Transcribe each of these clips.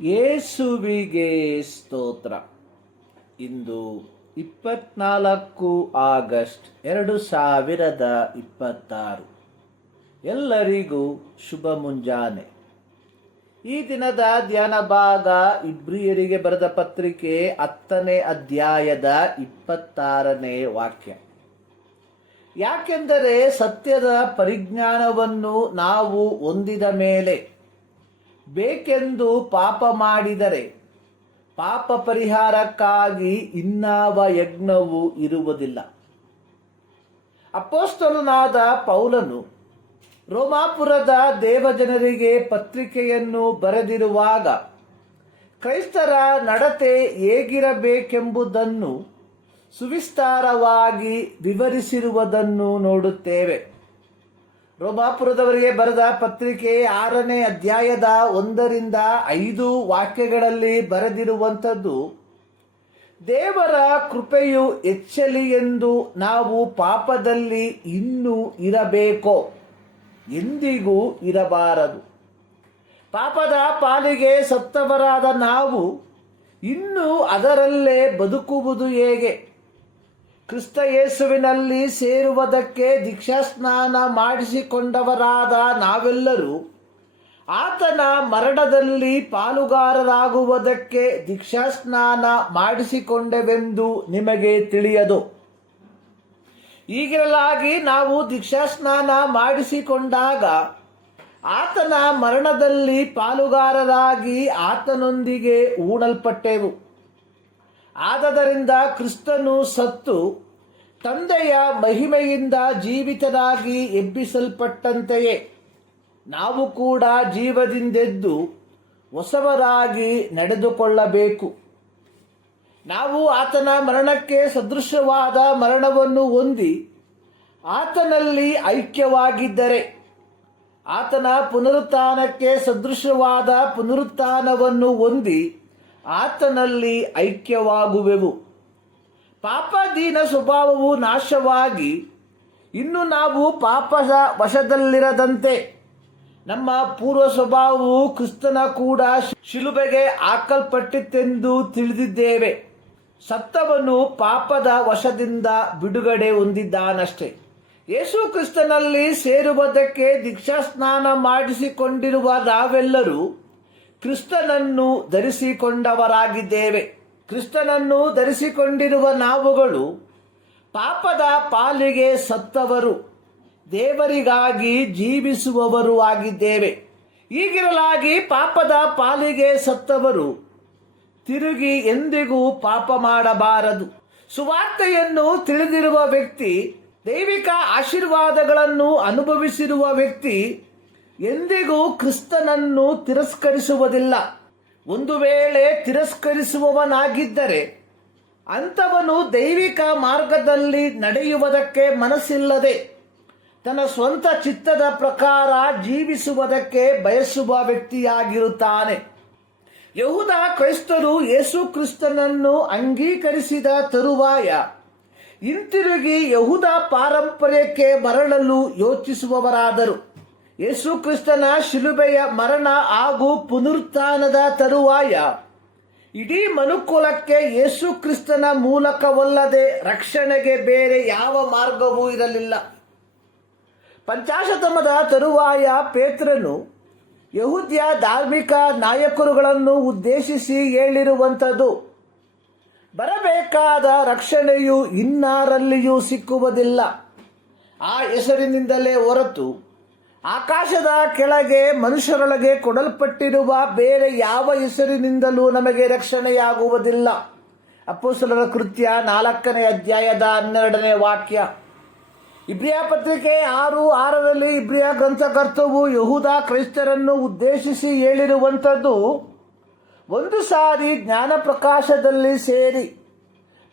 ಯೇಸುವಿಗೆ ಸ್ತೋತ್ರ. ಇಂದು 24 ಆಗಸ್ಟ್ 2026. ಎಲ್ಲರಿಗೂ ಶುಭ ಮುಂಜಾನೆ. ಈ ದಿನದ ಧ್ಯಾನ ಭಾಗ ಇಬ್ರಿಯರಿಗೆ ಬರೆದ ಪತ್ರಿಕೆ 10ನೇ ಅಧ್ಯಾಯದ 26ನೇ ವಾಕ್ಯ. ಯಾಕೆಂದರೆ ಸತ್ಯದ ಪರಿಜ್ಞಾನವನ್ನು ನಾವು ಹೊಂದಿದ ಮೇಲೆ ಬೇಕೆಂದು ಪಾಪ ಮಾಡಿದರೆ ಪಾಪ ಪರಿಹಾರಕ್ಕಾಗಿ ಇನ್ನಾವ ಯಜ್ಞವೂ ಇರುವುದಿಲ್ಲ. ಅಪೊಸ್ತಲನಾದ ಪೌಲನು ರೋಮಾಪುರದ ದೇವಜನರಿಗೆ ಪತ್ರಿಕೆಯನ್ನು ಬರೆದಿರುವಾಗ ಕ್ರೈಸ್ತರ ನಡತೆ ಹೇಗಿರಬೇಕೆಂಬುದನ್ನು ಸುವಿಸ್ತಾರವಾಗಿ ವಿವರಿಸಿರುವುದನ್ನು ನೋಡುತ್ತೇವೆ. ರೋಮಾಪುರದವರಿಗೆ ಬರೆದ ಪತ್ರಿಕೆ 6ನೇ ಅಧ್ಯಾಯದ 1ರಿಂದ 5 ವಾಕ್ಯಗಳಲ್ಲಿ ಬರೆದಿರುವಂಥದ್ದು, ದೇವರ ಕೃಪೆಯು ಹೆಚ್ಚಲಿ ಎಂದು ನಾವು ಪಾಪದಲ್ಲಿ ಇನ್ನೂ ಇರಬೇಕೋ? ಎಂದಿಗೂ ಇರಬಾರದು. ಪಾಪದ ಪಾಲಿಗೆ ಸತ್ತವರಾದ ನಾವು ಇನ್ನೂ ಅದರಲ್ಲೇ ಬದುಕುವುದು ಹೇಗೆ? ಕ್ರಿಸ್ತ ಯೇಸುವಿನಲ್ಲಿ ಸೇರುವುದಕ್ಕೆ ದೀಕ್ಷಾಸ್ನಾನ ಮಾಡಿಸಿಕೊಂಡವರಾದ ನಾವೆಲ್ಲರೂ ಆತನ ಮರಣದಲ್ಲಿ ಪಾಲುಗಾರರಾಗುವುದಕ್ಕೆ ದೀಕ್ಷಾಸ್ನಾನ ಮಾಡಿಸಿಕೊಂಡೆವೆಂದು ನಿಮಗೆ ತಿಳಿಯದು. ಹೀಗಿರಲಾಗಿ ನಾವು ದೀಕ್ಷಾಸ್ನಾನ ಮಾಡಿಸಿಕೊಂಡಾಗ ಆತನ ಮರಣದಲ್ಲಿ ಪಾಲುಗಾರರಾಗಿ ಆತನೊಂದಿಗೆ ಹೂಣಲ್ಪಟ್ಟೆವು. ಆದದರಿಂದ ಕ್ರಿಸ್ತನು ಸತ್ತು ತಂದೆಯ ಮಹಿಮೆಯಿಂದ ಜೀವಿತರಾಗಿ ಎಬ್ಬಿಸಲ್ಪಟ್ಟಂತೆಯೇ ನಾವು ಕೂಡ ಜೀವದಿಂದೆದ್ದು ಹೊಸವರಾಗಿ ನಡೆದುಕೊಳ್ಳಬೇಕು. ನಾವು ಆತನ ಮರಣಕ್ಕೆ ಸದೃಶವಾದ ಮರಣವನ್ನು ಹೊಂದಿ ಆತನಲ್ಲಿ ಐಕ್ಯವಾಗಿದ್ದರೆ ಆತನ ಪುನರುತ್ಥಾನಕ್ಕೆ ಸದೃಶವಾದ ಪುನರುತ್ಥಾನವನ್ನು ಹೊಂದಿ ಆತನಲ್ಲಿ ಐಕ್ಯವಾಗುವೆವು. ಪಾಪಾಧೀನ ಸ್ವಭಾವವು ನಾಶವಾಗಿ ಇನ್ನು ನಾವು ಪಾಪದ ವಶದಲ್ಲಿರದಂತೆ ನಮ್ಮ ಪೂರ್ವ ಸ್ವಭಾವವು ಕ್ರಿಸ್ತನ ಕೂಡ ಶಿಲುಬೆಗೆ ಹಾಕಲ್ಪಟ್ಟಿತೆಂದು ತಿಳಿದಿದ್ದೇವೆ. ಸತ್ತವನು ಪಾಪದ ವಶದಿಂದ ಬಿಡುಗಡೆ ಹೊಂದಿದ್ದಾನಷ್ಟೇ. ಯೇಸು ಕ್ರಿಸ್ತನಲ್ಲಿ ಸೇರುವುದಕ್ಕೆ ದೀಕ್ಷಾಸ್ನಾನ ಮಾಡಿಸಿಕೊಂಡಿರುವ ನಾವೆಲ್ಲರೂ ಕ್ರಿಸ್ತನನ್ನು ಧರಿಸಿಕೊಂಡವರಾಗಿದ್ದೇವೆ. ಕ್ರಿಸ್ತನನ್ನು ಧರಿಸಿಕೊಂಡಿರುವ ನಾವುಗಳು ಪಾಪದ ಪಾಲಿಗೆ ಸತ್ತವರು, ದೇವರಿಗಾಗಿ ಜೀವಿಸುವವರು ಆಗಿದ್ದೇವೆ. ಹೀಗಿರಲಾಗಿ ಪಾಪದ ಪಾಲಿಗೆ ಸತ್ತವರು ತಿರುಗಿ ಎಂದಿಗೂ ಪಾಪ ಮಾಡಬಾರದು. ಸುವಾರ್ತೆಯನ್ನು ತಿಳಿದಿರುವ ವ್ಯಕ್ತಿ, ದೈವಿಕ ಆಶೀರ್ವಾದಗಳನ್ನು ಅನುಭವಿಸಿರುವ ವ್ಯಕ್ತಿ ಎಂದಿಗೂ ಕ್ರಿಸ್ತನನ್ನು ತಿರಸ್ಕರಿಸುವುದಿಲ್ಲ. ಒಂದು ವೇಳೆ ತಿರಸ್ಕರಿಸುವವನಾಗಿದ್ದರೆ ಅಂಥವನು ದೈವಿಕ ಮಾರ್ಗದಲ್ಲಿ ನಡೆಯುವುದಕ್ಕೆ ಮನಸ್ಸಿಲ್ಲದೆ ತನ್ನ ಸ್ವಂತ ಚಿತ್ತದ ಪ್ರಕಾರ ಜೀವಿಸುವುದಕ್ಕೆ ಬಯಸುವ ವ್ಯಕ್ತಿಯಾಗಿರುತ್ತಾನೆ. ಯಹೂದ ಕ್ರೈಸ್ತರು ಯೇಸು ಕ್ರಿಸ್ತನನ್ನು ಅಂಗೀಕರಿಸಿದ ತರುವಾಯ ಹಿಂತಿರುಗಿ ಯಹೂದ ಪಾರಂಪರ್ಯಕ್ಕೆ ಮರಳಲು ಯೋಚಿಸುವವರಾದರು. ಯೇಸು ಕ್ರಿಸ್ತನ ಶಿಲುಬೆಯ ಮರಣ ಹಾಗೂ ಪುನರುತ್ಥಾನದ ತರುವಾಯ ಇಡೀ ಮನುಕುಲಕ್ಕೆ ಯೇಸು ಕ್ರಿಸ್ತನ ಮೂಲಕವಲ್ಲದೆ ರಕ್ಷಣೆಗೆ ಬೇರೆ ಯಾವ ಮಾರ್ಗವೂ ಇರಲಿಲ್ಲ. ಪಂಚಾಶತಮದ ತರುವಾಯ ಪೇತ್ರನು ಯಹೂದ್ಯ ಧಾರ್ಮಿಕ ನಾಯಕರುಗಳನ್ನು ಉದ್ದೇಶಿಸಿ ಹೇಳಿರುವಂಥದ್ದು, ಬರಬೇಕಾದ ರಕ್ಷಣೆಯು ಇನ್ನಾರಲ್ಲಿಯೂ ಸಿಕ್ಕುವುದಿಲ್ಲ. ಆ ಹೆಸರಿನಿಂದಲೇ ಹೊರತು ಆಕಾಶದ ಕೆಳಗೆ ಮನುಷ್ಯರೊಳಗೆ ಕೊಡಲ್ಪಟ್ಟಿರುವ ಬೇರೆ ಯಾವ ಹೆಸರಿನಿಂದಲೂ ನಮಗೆ ರಕ್ಷಣೆಯಾಗುವುದಿಲ್ಲ. ಅಪೊಸ್ತಲರ ಕೃತ್ಯ 4ನೇ ಅಧ್ಯಾಯದ 12ನೇ ವಾಕ್ಯ. ಇಬ್ರಿಯ ಪತ್ರಿಕೆ 6:6ರಲ್ಲಿ ಇಬ್ರಿಯ ಗ್ರಂಥಕರ್ತವು ಯಹೂದ ಕ್ರೈಸ್ತರನ್ನು ಉದ್ದೇಶಿಸಿ ಹೇಳಿರುವಂಥದ್ದು, ಒಂದು ಸಾರಿ ಜ್ಞಾನ ಪ್ರಕಾಶದಲ್ಲಿ ಸೇರಿ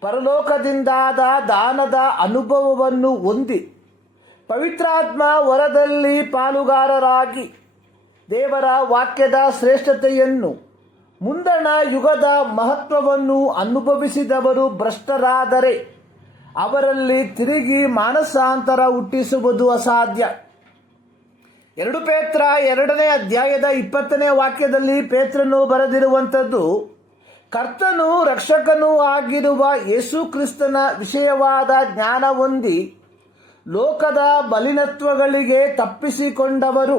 ಪರಲೋಕದಿಂದಾದ ದಾನದ ಅನುಭವವನ್ನು ಹೊಂದಿ ಪವಿತ್ರಾತ್ಮ ವರದಲ್ಲಿ ಪಾಲುಗಾರರಾಗಿ ದೇವರ ವಾಕ್ಯದ ಶ್ರೇಷ್ಠತೆಯನ್ನು ಮುಂದಣ ಯುಗದ ಮಹತ್ವವನ್ನು ಅನುಭವಿಸಿದವರು ಭ್ರಷ್ಟರಾದರೆ ಅವರಲ್ಲಿ ತಿರುಗಿ ಮಾನಸಾಂತರ ಹುಟ್ಟಿಸುವುದು ಅಸಾಧ್ಯ. ಎರಡು ಪೇತ್ರ 2ನೇ ಅಧ್ಯಾಯದ 20ನೇ ವಾಕ್ಯದಲ್ಲಿ ಪೇತ್ರನು ಬರೆದಿರುವಂಥದ್ದು, ಕರ್ತನೂ ರಕ್ಷಕನೂ ಆಗಿರುವ ಯೇಸು ಕ್ರಿಸ್ತನ ವಿಷಯವಾದ ಜ್ಞಾನ ಹೊಂದಿ ಲೋಕದ ಮಲಿನತ್ವಗಳಿಗೆ ತಪ್ಪಿಸಿಕೊಂಡವರು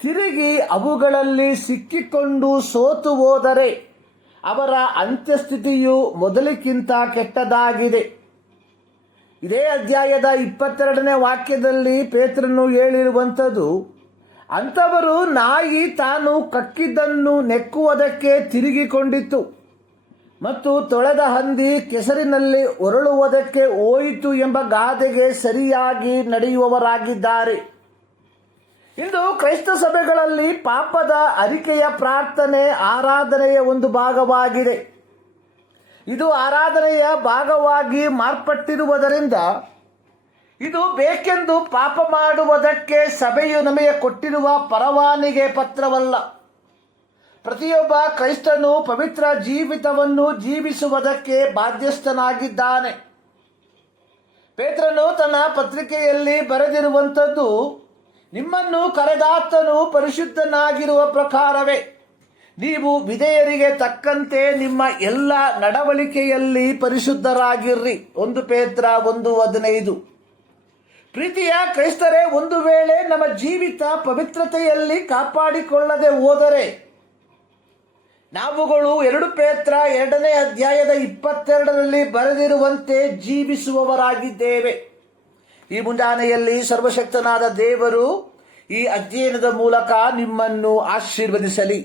ತಿರುಗಿ ಅವುಗಳಲ್ಲಿ ಸಿಕ್ಕಿಕೊಂಡು ಸೋತು ಹೋದರೆ ಅವರ ಅಂತ್ಯಸ್ಥಿತಿಯು ಮೊದಲಿಗಿಂತ ಕೆಟ್ಟದಾಗಿದೆ. ಇದೇ ಅಧ್ಯಾಯದ 22ನೇ ವಾಕ್ಯದಲ್ಲಿ ಪೇತ್ರನು ಹೇಳಿರುವಂಥದ್ದು, ಅಂಥವರು ನಾಯಿ ತಾನು ಕಕ್ಕಿದ್ದನ್ನು ನೆಕ್ಕುವುದಕ್ಕೆ ತಿರುಗಿಕೊಂಡಿತು ಮತ್ತು ತೊಳೆದ ಹಂದಿ ಕೆಸರಿನಲ್ಲಿ ಹೊರಳುವುದಕ್ಕೆ ಹೋಯಿತು ಎಂಬ ಗಾದೆಗೆ ಸರಿಯಾಗಿ ನಡೆಯುವವರಾಗಿದ್ದಾರೆ. ಇಂದು ಕ್ರೈಸ್ತ ಸಭೆಗಳಲ್ಲಿ ಪಾಪದ ಅರಿಕೆಯ ಪ್ರಾರ್ಥನೆ ಆರಾಧನೆಯ ಒಂದು ಭಾಗವಾಗಿದೆ. ಇದು ಆರಾಧನೆಯ ಭಾಗವಾಗಿ ಮಾರ್ಪಟ್ಟಿರುವುದರಿಂದ ಇದು ಬೇಕೆಂದು ಪಾಪ ಮಾಡುವುದಕ್ಕೆ ಸಭೆಯು ನಮಗೆ ಕೊಟ್ಟಿರುವ ಪರವಾನಿಗೆ ಪತ್ರವಲ್ಲ. ಪ್ರತಿಯೊಬ್ಬ ಕ್ರೈಸ್ತನು ಪವಿತ್ರ ಜೀವಿತವನ್ನು ಜೀವಿಸುವುದಕ್ಕೆ ಬಾಧ್ಯಸ್ಥನಾಗಿದ್ದಾನೆ. ಪೇತ್ರನು ತನ್ನ ಪತ್ರಿಕೆಯಲ್ಲಿ ಬರೆದಿರುವಂಥದ್ದು, ನಿಮ್ಮನ್ನು ಕರೆದಾತನು ಪರಿಶುದ್ಧನಾಗಿರುವ ಪ್ರಕಾರವೇ ನೀವು ವಿಧೇಯರಿಗೆ ತಕ್ಕಂತೆ ನಿಮ್ಮ ಎಲ್ಲ ನಡವಳಿಕೆಯಲ್ಲಿ ಪರಿಶುದ್ಧರಾಗಿರ್ರಿ. 1 ಪೇತ್ರ 1:15. ಪ್ರೀತಿಯ ಕ್ರೈಸ್ತರೇ, ಒಂದು ವೇಳೆ ನಮ್ಮ ಜೀವಿತ ಪವಿತ್ರತೆಯಲ್ಲಿ ಕಾಪಾಡಿಕೊಳ್ಳದೆ ಹೋದರೆ ನಾವುಗಳು 2 ಪೇತ್ರ 2ನೇ ಅಧ್ಯಾಯದ 22ರಲ್ಲಿ ಬರೆದಿರುವಂತೆ ಜೀವಿಸುವವರಾಗಿದ್ದೇವೆ. ಈ ಮುಂಜಾನೆಯಲ್ಲಿ ಸರ್ವಶಕ್ತನಾದ ದೇವರು ಈ ಅಧ್ಯಯನದ ಮೂಲಕ ನಿಮ್ಮನ್ನು ಆಶೀರ್ವದಿಸಲಿ.